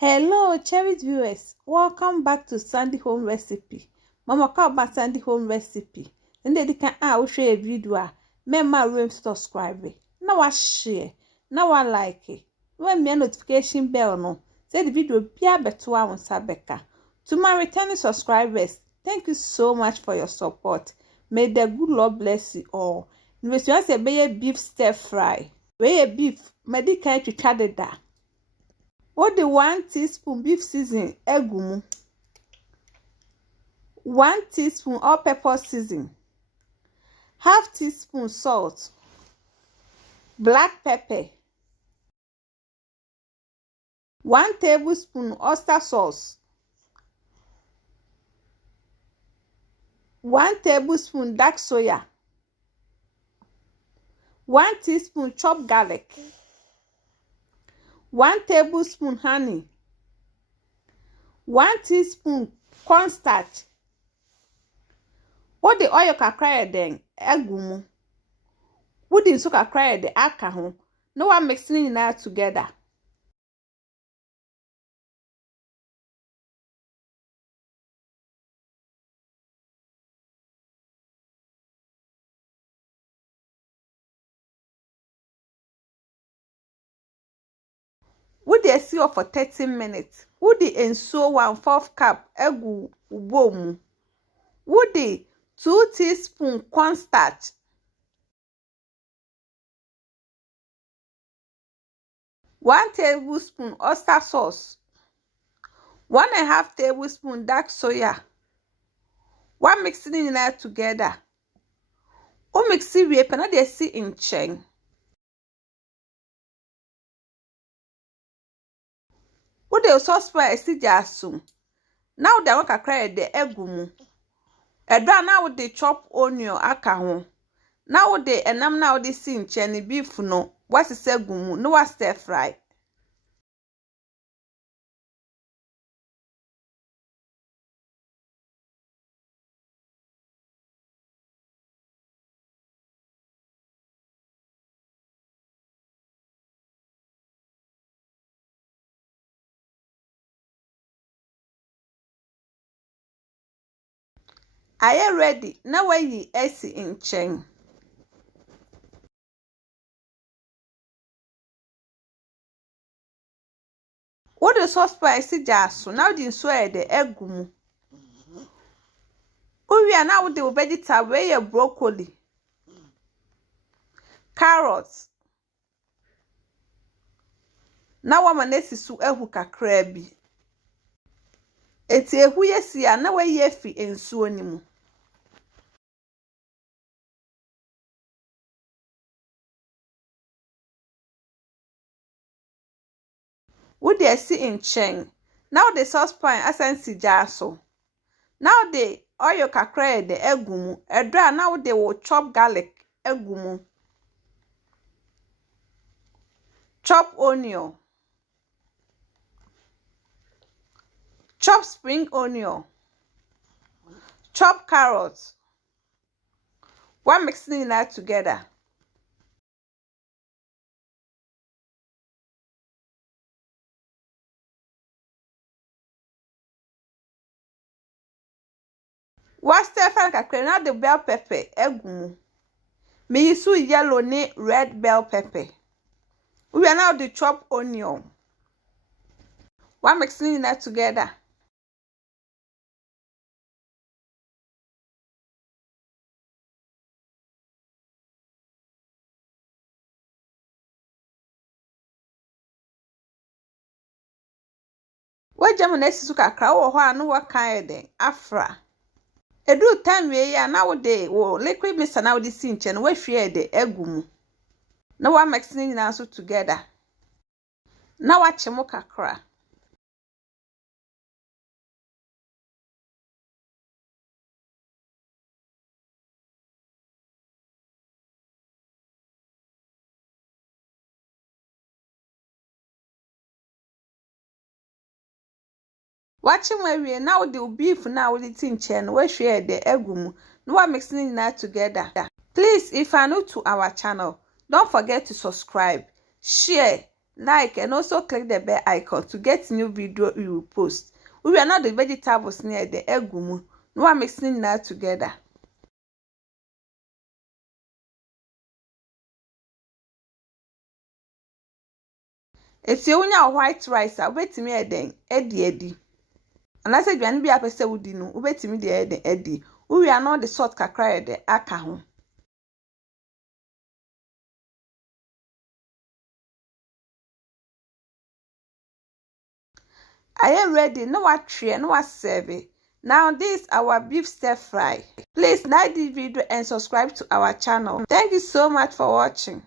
Hello, cherished viewers. Welcome back to Sandy Home Recipe. Mama call back Sandy Home Recipe. And they can share a video. Remember to subscribe. Now I share. Now I like it. When me notification bell no. Say the video be a better one Sabeka. To my returning subscribers, thank you so much for your support. May the good Lord bless you all. If you want to be a beef stir fry, we a beef. Medical to chadeda. What the 1 teaspoon beef seasoning egumu, 1 teaspoon all-purpose seasoning, half teaspoon salt, black pepper, 1 tablespoon oyster sauce, 1 tablespoon dark soya, 1 teaspoon chopped garlic, 1 tablespoon honey, 1 teaspoon cornstarch. What the oil kakra den egumu. What the so kakra de aka ho. No one mixing it now together. Would they see for 30 minutes? Would the enso 1/4 cup egu ubomu? Would the 2 teaspoon cornstarch? 1 tablespoon oyster sauce. 1.5 tablespoon dark soya. 1 mixing it together. O mix it we na dey see in chain. Wo de saucepan esi jasum. Now the one kakra de egumu. Edra now with the chop onion aka ho. Now with the enam now the si nche beef no. What is egumu? No what stir fry. Are you ready? Now where you esi in chain. What the saucepan esi jasu. Now the soy the egumu. We are now with the vegetable where broccoli, carrots. Now one manesi su ehu kakra bi. Eti ehu yesi ya na we yefi ensuo ni mu. Would they see in chain? Now the saucepan asensi jaso. Now the oil kakra the egumu. Edra now they will chop garlic egumu. Chop onion. Chop spring onion. Chop carrots. 1 mixing that together. What stir fry kakra na the bell pepper egumu. Me use yellow ne red bell pepper. We are now the chop onion. 1 mixing that together. What German is kakra wo ho anu wo kan den afra. Edu time we ya na wo de wo liquid mixer na wo de si nche no we hwe de egumu. Na wa mixing na so together. Na wa chemo kakra. Watching where we now the beef now with the tin chen we share the egumu. No one mixing that together. Please, if you're new to our channel, don't forget to subscribe, share, like, and also click the bell icon to get new video we will post. We are not the vegetables near the egumu. No one mixing that together. It's your white rice. I wait me eddy. And I said, you are be a person who didn't wait me the eddy. We are not the salt kakra the akaho. I am ready. No atry, no serve it. Now this is our beef stir fry. Please like this video and subscribe to our channel. Thank you so much for watching.